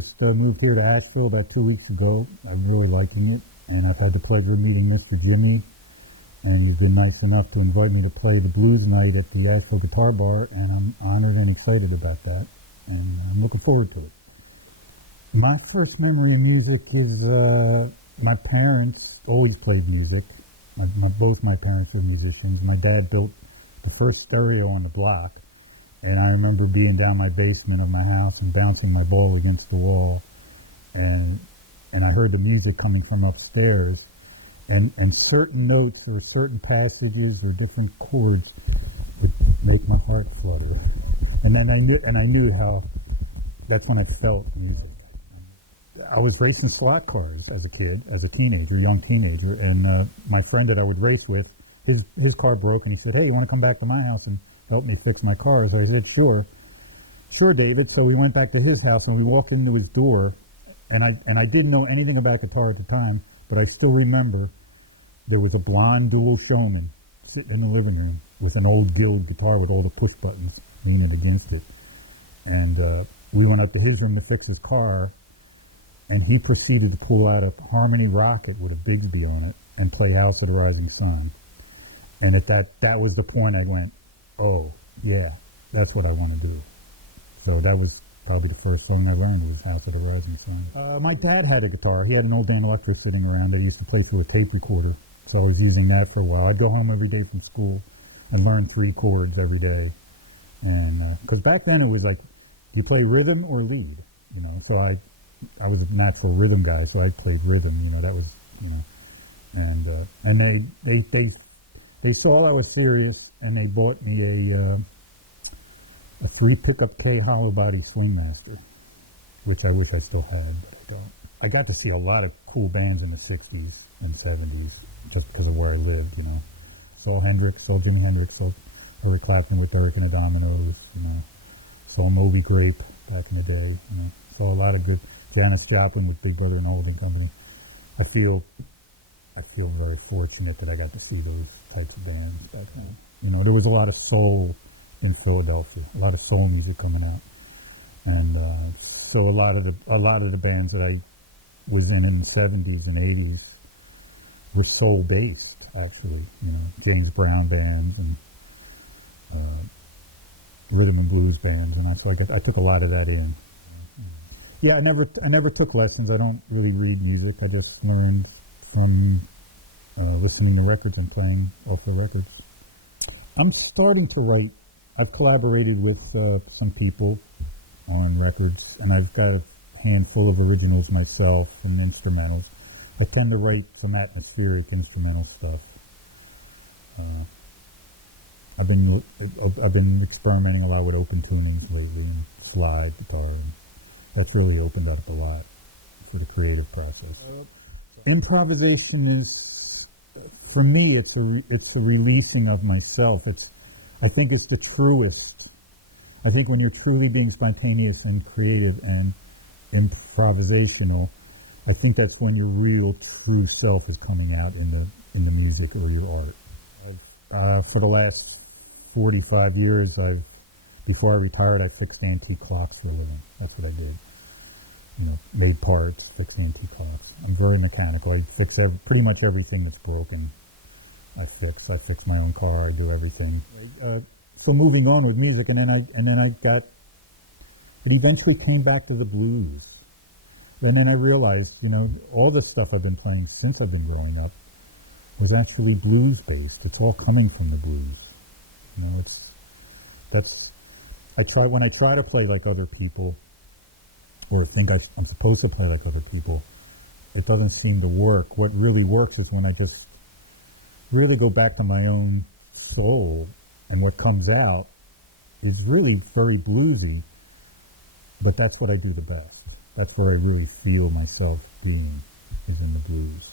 just moved here to Asheville about 2 weeks ago. I'm really liking it, and I've had the pleasure of meeting Mr. Jimmy, and he's been nice enough to invite me to play the blues night at the Asheville Guitar Bar, and I'm honored and excited about that, and I'm looking forward to it. My first memory of music is my parents always played music. Both my parents were musicians. My dad built the first stereo on the block, and I remember being down my basement of my house and bouncing my ball against the wall, and I heard the music coming from upstairs, and certain notes or certain passages or different chords would make my heart flutter, and then I knew how that's when I felt music. I was racing slot cars as a kid, as a teenager, young teenager, and my friend that I would race with, his car broke, and he said, "Hey, you want to come back to my house and help me fix my car?" So I said, Sure, David." So we went back to his house, and we walked into his door, and I didn't know anything about guitar at the time, but I still remember there was a blonde dual showman sitting in the living room with an old Guild guitar with all the push buttons leaning against it, and we went up to his room to fix his car, and he proceeded to pull out a Harmony Rocket with a Bigsby on it and play House of the Rising Sun. And at that was the point I went, oh, yeah, that's what I want to do. So that was probably the first song I learned was House of the Rising Sun. My dad had a guitar. He had an old Dan Electra sitting around that he used to play through a tape recorder. So I was using that for a while. I'd go home every day from school and learn 3 chords every day. And because back then it was like, you play rhythm or lead, you know. So I was a natural rhythm guy, so I played rhythm, you know. That was, you know, and they saw I was serious, and they bought me a 3 pickup K hollow body Swing Master, which I wish I still had, but I don't. I got to see a lot of cool bands in the 60s and 70s just because of where I lived, you know. Saw Hendrix, saw Jimi Hendrix, saw Eric Clapton with Derek and the Dominoes, you know. Saw Moby Grape back in the day, you know. Saw a lot of good, Janis Joplin with Big Brother and Holding Company. I feel very fortunate that I got to see those types of bands back then. You know, there was a lot of soul in Philadelphia, a lot of soul music coming out, and so a lot of the bands that I was in the 70s and 80s were soul based, actually. You know, James Brown bands and rhythm and blues bands, and so I took a lot of that in. Yeah, I never took lessons. I don't really read music. I just learned from listening to records and playing off the records. I'm starting to write. I've collaborated with some people on records, and I've got a handful of originals myself and instrumentals. I tend to write some atmospheric instrumental stuff. I've been experimenting a lot with open tunings lately and slide guitar, and that's really opened up a lot for the creative process. Improvisation is, for me, it's the releasing of myself. I think it's the truest. I think when you're truly being spontaneous and creative and improvisational, I think that's when your real, true self is coming out in the music or your art. For the last 45 years, before I retired, I fixed antique clocks for a living. That's what I did. You know, made parts, fixed antique clocks. I'm very mechanical. I fix pretty much everything that's broken. I fix my own car. I do everything. So moving on with music, and then I got. It eventually came back to the blues, and then I realized, you know, all the stuff I've been playing since I've been growing up was actually blues based. It's all coming from the blues. You know, when I try to play like other people, or think I'm supposed to play like other people, it doesn't seem to work. What really works is when I just really go back to my own soul, and what comes out is really very bluesy, but that's what I do the best. That's where I really feel myself being, is in the blues.